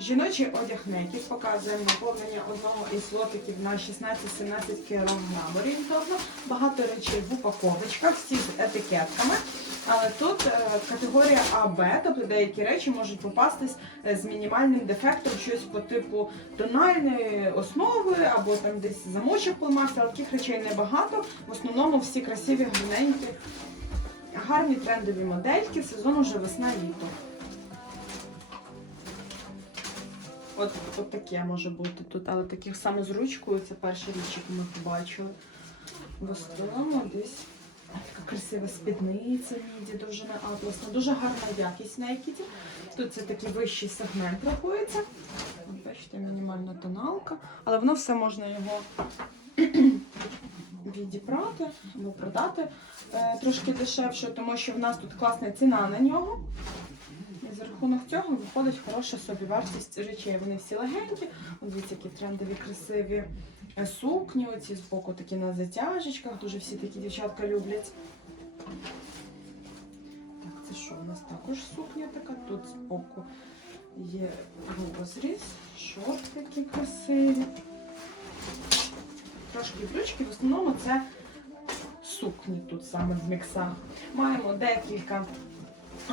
Жіночий одяг Неків показує наповнення одного із лотиків на 16-17 кг орієнтовно. Багато речей в упаковочках, всі з етикетками. Але тут е, категорія АБ, тобто деякі речі можуть попастись е, з мінімальним дефектом, щось по типу тональної основи або там десь замочок поламався, але таких речей небагато. В основному всі красиві, гарненькі, гарні трендові модельки, сезон уже весна-літо. От, от таке може бути тут, але таких саме з ручкою це перший річ, яку ми побачили. В основному десь така красива спідниця міді, довжина атласна, дуже гарна якість на екіті. Тут це такий вищий сегмент рахується. Бачите, мінімальна тоналка, але воно все можна його відібрати або продати е, трошки дешевше, тому що в нас тут класна ціна на нього. За рахунок цього виходить хороша собівартість речей. Вони всі легенькі. Дивіться, які трендові, красиві е, сукні. Оці з боку такі на затяжечках. Дуже всі такі дівчатка люблять. Так, це що? У нас також сукня така. Тут з боку є розріз, шорти такі красиві. Трошки брючки, в основному це сукні тут саме в міксах. Маємо декілька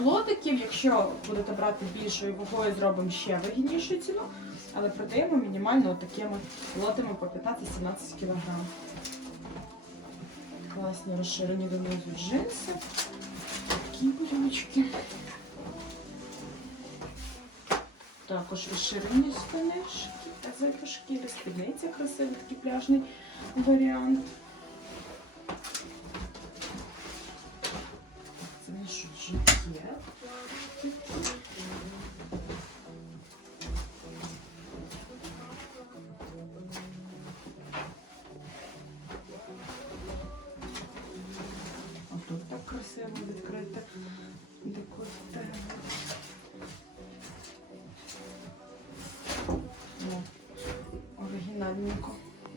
лотиків. Якщо будете брати більшою вагою, зробимо ще вигіднішу ціну, але продаємо мінімально такими лотами по 15-17 кг. Класні розширені донизу джинси. Такі брючки. Також розширені спинишки, зайкошкіри, спідниця красивий, такий пляжний варіант. красиво відкрите декольте. Ну, оригінальненько.